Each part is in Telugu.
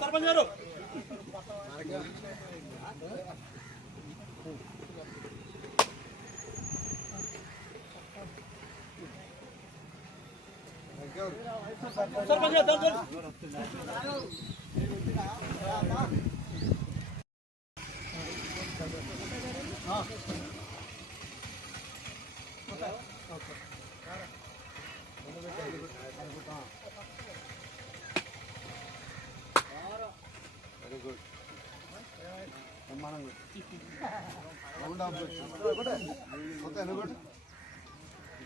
सरपंच गाరు सरपंच गाరు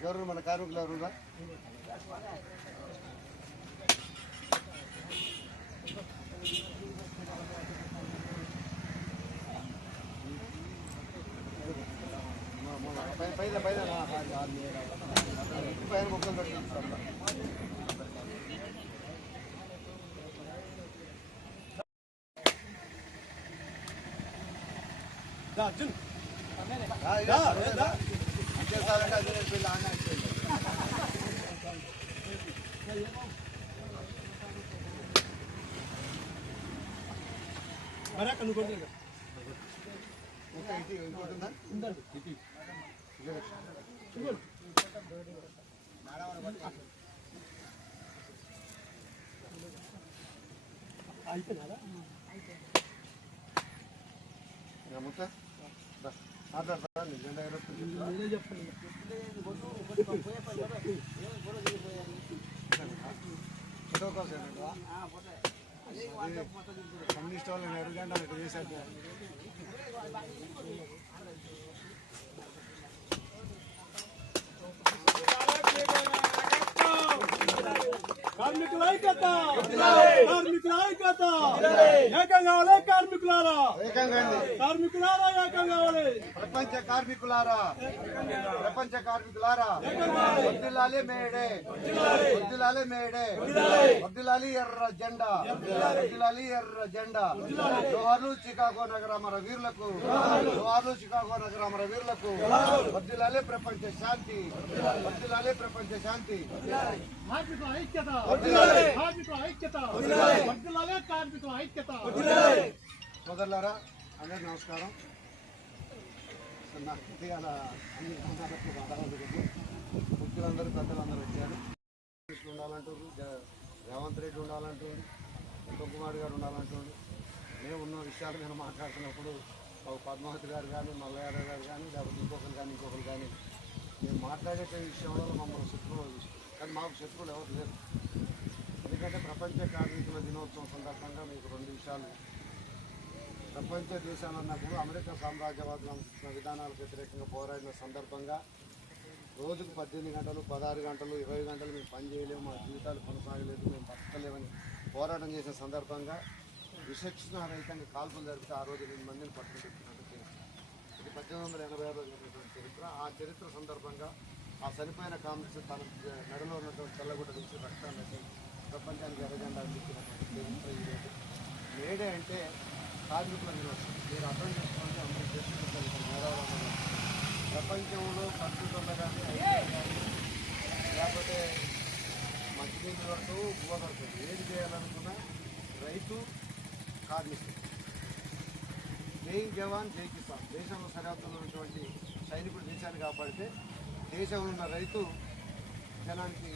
ఎవరు మన కార్మికులు ఎవరుగా పైన పైన పైన మొక్కలు పెట్టిస్తాం అర్జున్ మరా కనుకోండి ఇంకోటి ఉందా ఉందండి అయిపోయినారా మాట్లాడతారా నేనే చెప్పండి కమ్యూనిస్ట్ వాళ్ళు 2 గంటలు ఇక్కడ చేశారు కార్మికుల ఐక్యత కార్మికుల ఐక్యత ఏకం కావాలి కార్మికులారా కార్మికులారా ఏకం కావాలి ప్రపంచ కార్మికులారా వర్ధిల్లాలి మేడే వర్ధిల్లాలి మేడే వర్ధిల్లాలి ఎర్ర జెండా వర్ధిల్లాలి ఎర్ర జెండా జోహార్లు చికాగో నగర అమర వీరులకు జోహార్లు చికాగో నగర అమర వీరులకు వర్ధిల్లాలి ప్రపంచ శాంతి వర్ధిల్లాలి ప్రపంచ శాంతి కార్మికుల ఐక్యత కార్మికుల ఐక్యత వర్ధిల్లాలి కార్మికుల ఐక్యత సోదరులారా అందరికీ నమస్కారం ముఖ్యులందరూ పెద్దలందరూ వచ్చారు ఉండాలంటారు రేవంత్ రెడ్డి ఉండాలంటారు ఉత్తమ్ కుమార్ గారు ఉండాలంటారు మేము ఉన్న విషయాలు నేను మాట్లాడుతున్నప్పుడు పద్మావతి గారు కానీ మల్లయాదవ్ గారు కానీ లేకపోతే ఇంకొకరు కానీ మేము మాట్లాడే విషయంలో మమ్మల్ని శత్రువులు చూస్తారు కానీ మాకు శత్రువులు ఎవరు లేరు ఎందుకంటే ప్రపంచ కార్మికుల దినోత్సవం సందర్భంగా మీకు 2 విషయాలు ప్రపంచ దేశాలన్నప్పుడు అమెరికా సామ్రాజ్యవాదులు అనుసరించిన విధానాలకు వ్యతిరేకంగా పోరాడిన సందర్భంగా రోజుకు 18 గంటలు 16 గంటలు 20 గంటలు మేము పని చేయలేము మా జీవితాలు కొనసాగలేదు మేము బతకలేమని పోరాటం చేసిన సందర్భంగా విచక్షణారహితంగా కాల్పులు జరిపితే ఆ రోజు 8 మందిని పట్టుకున్నట్టు ఇది 1886లో జరిగినటువంటి చరిత్ర. ఆ చరిత్ర సందర్భంగా ఆ చనిపోయిన కాంగ్రెస్ తన మెడలో ఉన్నటువంటి తెల్లగుడ్డ తీసి రక్తాన్ని ప్రపంచానికి ఎర్రజెండా అందించినటువంటి చరిత్ర ఈరోజు. మేడే అంటే కార్మికుల దినోత్సవం. మీరు అర్థం చేసుకోండి అందరూ చేసుకుంటారు మేధావులు ప్రపంచంలో కంప్యూటర్లు కానీ లేకపోతే మంచినీటి వరకు భూదడుతుంది ఏది చేయాలనుకున్నా రైతు కార్మికులు జై జవాన్ జై కిసాన్. దేశంలో సరిహద్దులో ఉన్నటువంటి సైనికుడు దేశాన్ని కాపాడితే దేశంలో ఉన్న రైతు జనానికి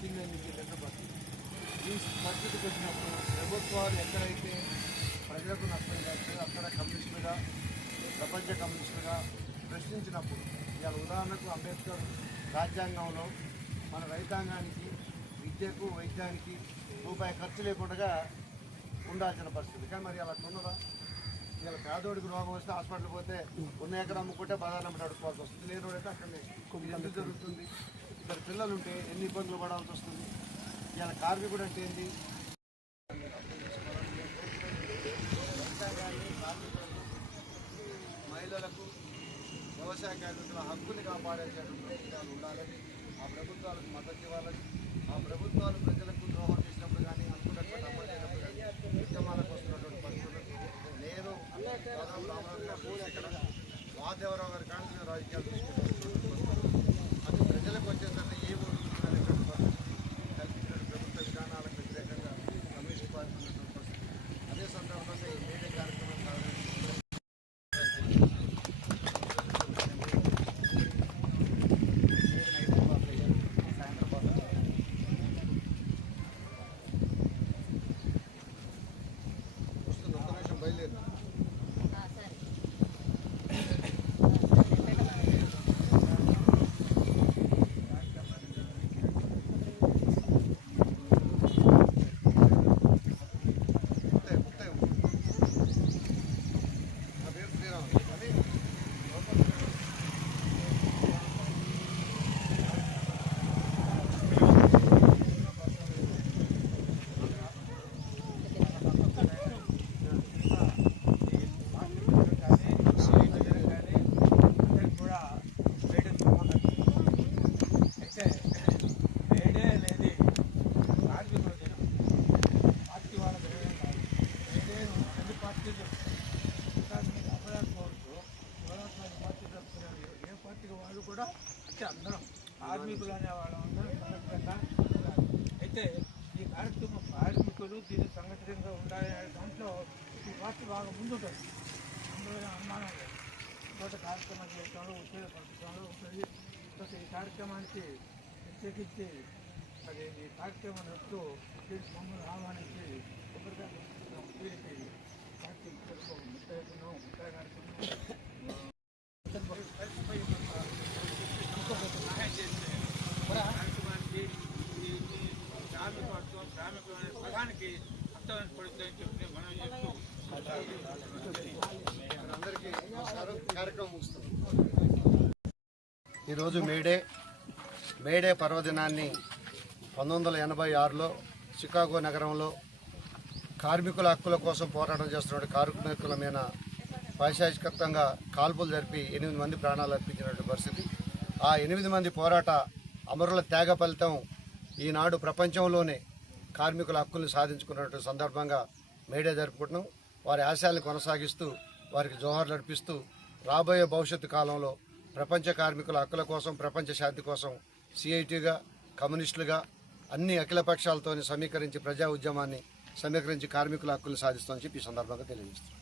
కింద నుంచి నిద్రపడుతుంది. ఈ పరిస్థితికి వచ్చినప్పుడు ప్రభుత్వాలు ఎక్కడైతే ప్రజలకు నష్టం చేస్తారో అక్కడ కమ్యూనిస్టులుగా ప్రపంచ కమ్యూనిస్టులుగా ప్రశ్నించినప్పుడు ఇవాళ ఉదాహరణకు అంబేద్కర్ రాజ్యాంగంలో మన రైతాంగానికి విద్యకు వైద్యానికి రూపాయి ఖర్చు లేకుండా ఉండాల్సిన పరిస్థితి. కానీ మరి అలా ఉన్నదా? ఇలా పేదోడికి రోగం వస్తే హాస్పిటల్ పోతే ఉన్న ఎక్కడ అమ్ముకుంటే బదానమ్మటి అడుకోవాల్సి వస్తుంది. లేనోడైతే అక్కడనే ఎందుకు జరుగుతుంది? ఇక్కడ పిల్లలు ఉంటే ఎన్ని ఇబ్బందులు పడాల్సి వస్తుంది. ఇలా కార్మికుడు అంటే ఏంటి? మహిళలకు వ్యవసాయ కార్మికుల హక్కుని కాపాడేసేటువంటి ప్రభుత్వాలు ఉండాలని ఆ ప్రభుత్వాలు అందరం కార్మికులు అనే వాళ్ళం అందరం సంఘటితంగా ఉండాలి. అయితే ఈ కార్యక్రమం కార్మికులు దీన్ని సంఘటితంగా ఉండాలనే దాంట్లో ఈ పార్టీ బాగా ముందుంటుంది. అందులో అనుమానం లేదు. ఇంకొక కార్యక్రమం చేయడంలో ఉద్యోగపరచడంలో ఉంటుంది. ఈ కార్యక్రమానికి ప్రత్యేకించి మరి ఈ కార్యక్రమం నడుస్తూ దీనికి మమ్మల్ని ఆహ్వానించి దీనికి పార్టీ ముత్తైతున్నాం ముత్తై కార్యక్రమానికి ఈ శ్రామిక పదానికి అర్థం పడుతుందని చెప్పి మనం చెప్తూ అందరికీ నమస్కారం. కార్యక్రమం ముగుస్తుంది. ఈరోజు మేడే పర్వదినాన్ని 1986లో చికాగో నగరంలో కార్మికుల హక్కుల కోసం పోరాటం చేస్తున్న కార్మికుల మీద పైశాచికంగా కాల్పులు జరిపి 8 మంది ప్రాణాలు అర్పించినటువంటి పరిస్థితి. ఆ 8 మంది పోరాట అమరుల త్యాగ ఫలితం ఈనాడు ప్రపంచంలోనే కార్మికుల హక్కులను సాధించుకున్నటువంటి సందర్భంగా మేడే జరుపుకుంటున్నాం. వారి ఆశయాలను కొనసాగిస్తూ వారికి జోహార్లు అర్పిస్తూ రాబోయే భవిష్యత్తు కాలంలో ప్రపంచ కార్మికుల హక్కుల కోసం, ప్రపంచ శాంతి కోసం సిఐటిగా, కమ్యూనిస్టులుగా అన్ని అఖిల పక్షాలతో సమీకరించి ప్రజా ఉద్యమాన్ని సమీకరించి కార్మికుల హక్కులు సాధిస్తామని చెప్పి ఈ సందర్భంగా తెలియజేస్తున్నాం.